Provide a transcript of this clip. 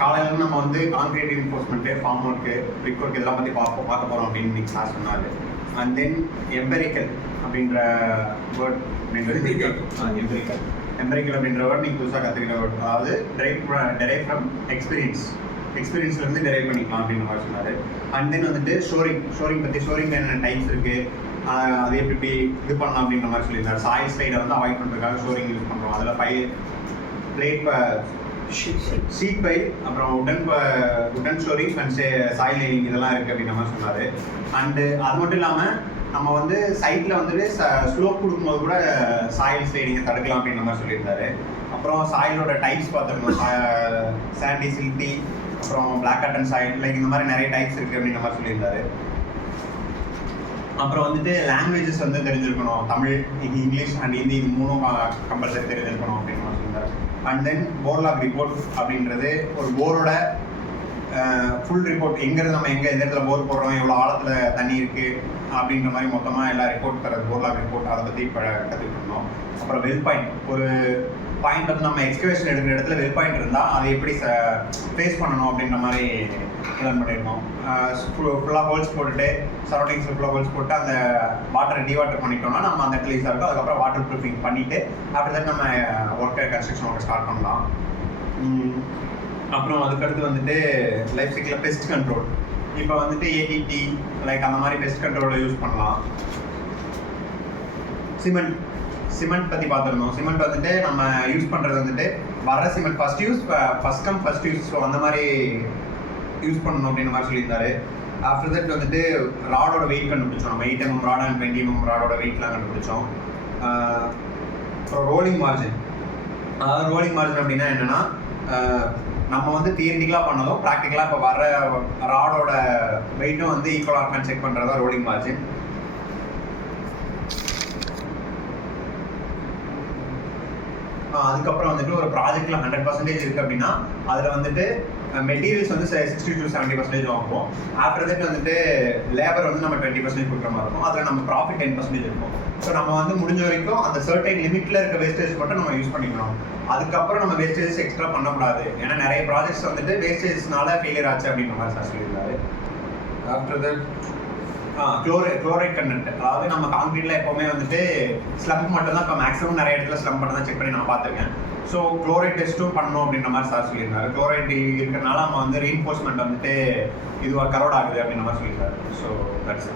காலையில் நம்ம வந்து concrete reinforcement, form work, brick work இதெல்லாம் பற்றி பார்க்க போகிறோம் அப்படின்னு இன்னைக்கு சார் சொன்னார். அண்ட் தென் எம்பெரிக்கல் அப்படின்ற வேர்ட் அப்படின்றது எம்பெரிக்கல் அப்படின்ற வேர்ட் நீங்கள் புதுசாக கற்றுக்கிற வேர்ட். அதாவது டெரைவ் ஃப்ரம் எக்ஸ்பீரியன்ஸ்லேருந்து டெரைவ் பண்ணிக்கலாம் அப்படின்ற மாதிரி சொன்னார். அண்ட் தென் வந்துட்டு ஷோரிங் பற்றி என்னென்ன டைப்ஸ் இருக்குது, அது எப்படி இது பண்ணலாம் அப்படின்ற மாதிரி சொல்லியிருந்தார். சாயில் ஸ்லைடை வந்து அவாய்ட் பண்ணுறதுக்காக ஷோரிங் யூஸ் பண்ணுறோம். அதில் ஷீட் பை, அப்புறம் உடன் ஷோரிங் அண்ட் சாயில் லைனிங் இதெல்லாம் இருக்குது அப்படின்ற மாதிரி சொன்னார். அண்டு அது மட்டும் இல்லாமல் நம்ம வந்து சைட்டில் வந்துட்டு ஸ்லோப் கொடுக்கும்போது கூட சாயில் ஸ்லைடிங்கை தடுக்கலாம் அப்படின்ற மாதிரி சொல்லியிருந்தாரு. அப்புறம் சாயிலோட டைப்ஸ் பார்த்துருந்தோம். சாண்டி, சில்ட்டி, அப்புறம் பிளாக் காட்டன் சாயில், லைக் இந்த மாதிரி நிறைய டைப்ஸ் இருக்குது அப்படின்ற மாதிரி சொல்லியிருந்தாரு. அப்புறம் வந்துட்டு லாங்குவேஜஸ் வந்து தெரிஞ்சிருக்கணும். தமிழ், இங்கிலீஷ் அண்ட் ஹிந்தி இது மூணும் கம்பல்சரி தெரிஞ்சிருக்கணும் அப்படின்னு மாதிரி சொல்லியிருந்தாரு. And then bore log report அப்படின்றது ஒரு போரோட ஃபுல் ரிப்போர்ட், எங்கேருந்து நம்ம எந்த இடத்துல போர் போடுறோம், எவ்வளோ ஆழத்தில் தண்ணி இருக்குது அப்படின்ற மாதிரி மொத்தமாக எல்லா ரிப்போர்ட் தரது போர் லாக் ரிப்போர்ட். அதை பற்றி இப்போ கற்றுக்கிட்டோம். அப்புறம் வெல் பாயிண்ட், ஒரு பாயிண்ட் வந்து நம்ம எக்ஸ்கவேஷன் எடுக்கிற இடத்துல வெல் பாயிண்ட் இருந்தால் அதை எப்படி ஃபேஸ் பண்ணணும் அப்படின்ற மாதிரி லேர்ன் பண்ணியிருக்கோம். ஃபுல்லாக ஹோல்ஸ் போட்டுட்டு சரௌண்டிங்ஸில் ஃபுல்லாக ஹோல்ஸ் போட்டு அந்த வாட்டரை டிவாட்டர் பண்ணிட்டோம்னா நம்ம அந்த இடத்துல ஈஸியாக இருக்கும். அதுக்கப்புறம் வாட்டர் ப்ரூஃபிங் பண்ணிவிட்டு அப்படி தான் நம்ம கன்ஸ்ட்ரக்ஷன் ஒர்க்கை ஸ்டார்ட் பண்ணலாம். அப்புறம் அதுக்கடுத்து வந்துட்டு லைஃப் சைக்கிளில் பெஸ்ட் கண்ட்ரோல். இப்போ வந்துட்டு ஏடிடி லைக் அந்த மாதிரி பெஸ்ட் கண்ட்ரோலை யூஸ் பண்ணலாம். சிமெண்ட் பற்றி பார்த்துருந்தோம். சிமெண்ட் வந்துட்டு நம்ம யூஸ் பண்ணுறது வந்துட்டு வர cement first come first use, so அந்த மாதிரி யூஸ் பண்ணணும் அப்படின்ற மாதிரி சொல்லியிருந்தாரு. ஆஃப்டர் தட் வந்துட்டு ராடோட வெயிட் கண்டுபிடிச்சோம். நம்ம 8 mm ராட் அண்ட் 20 mm ராடோட வெயிட்லாம் கண்டுபிடிச்சோம். அப்புறம் ரோலிங் மார்ஜின். அதாவது ரோலிங் மார்ஜின் அப்படின்னா என்னென்னா, நம்ம வந்து தியரிட்டிக்கலாக பண்ணதும் ப்ராக்டிக்கலாக இப்போ வர ராடோட வெயிட்டும் வந்து ஈக்குவலாக இருக்கான்னு செக் பண்ணுறது தான் ரோலிங் மார்ஜின். அதுக்கப்புறம் வந்துட்டு ஒரு ப்ராஜெக்ட்ல 100% இருக்குது அப்படின்னா அதில் வந்துட்டு மெட்டீரியல்ஸ் வந்து 60 to 70% வாங்குவோம். ஆஃப்டர் தட் வந்துட்டு லேபர் வந்து நம்ம 20% கொடுக்குற மாதிரி இருக்கும். அதில் நம்ம ப்ராஃபிட் 10% இருக்கும். ஸோ நம்ம வந்து முடிஞ்ச வரைக்கும் அந்த சர்டைன் லிமிட்டில் இருக்க வேஸ்டேஜ் மட்டும் நம்ம யூஸ் பண்ணிக்கணும். அதுக்கப்புறம் நம்ம வேஸ்டேஜஸ் எக்ஸ்ட்ரா பண்ணக்கூடாது. ஏன்னா நிறைய ப்ராஜெக்ட்ஸ் வந்துட்டு வேஸ்டேஜஸ்னால ஃபெயிலியர் ஆச்சு அப்படின்ற மாதிரி சார் சொல்லியிருந்தாரு. ஆஃப்டர் தட் குளோரைட் கண்டென்ட், அதாவது நம்ம கான்கிரீட்ல எப்பவுமே வந்துட்டு ஸ்லம்ப் மட்டும் தான், இப்போ மேக்ஸிமம் நிறைய இடத்துல ஸ்லம்ப் மட்டும் தான் செக் பண்ணி நான் பார்த்துருக்கேன். ஸோ குளோரைட் டெஸ்ட்டும் பண்ணணும் அப்படின்ற மாதிரி சார் சொல்லியிருந்தாரு. குளோரைட் இருக்கிறனால நம்ம வந்து ரீஎன்ஃபோர்ஸ்மெண்ட் வந்துட்டு இதுவாக கரோட் ஆகுது அப்படின்ற மாதிரி சொல்லியிருக்காரு. So that's